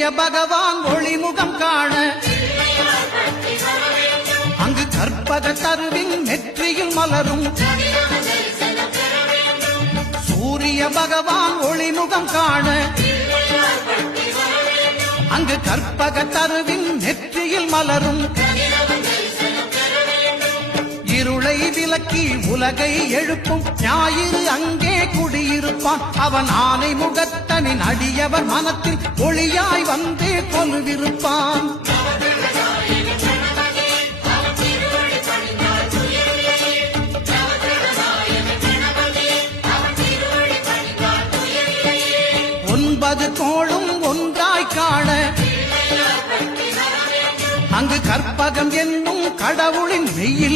சூரிய பகவான் ஒளிமுகம் காண அங்கு கற்பக தருவின் நெற்றியில் மலரும் சூரிய பகவான் ஒளிமுகம் காண அங்கு கற்பக தருவின் நெற்றியில் மலரும் இருளை விலக்கி உலகை எழுப்பும் ஞாயிறு அங்கே குடியிருப்பான் அவன் ஆனை முகத்தனின் அடியவர் மனத்தில் ஒளியாய் வந்தே கொலுவிருப்பான் ஒன்பது கோளும் ஒன்றாய் காண அங்கு கற்பகம் என்னும் கடவுளின் மெய்யில்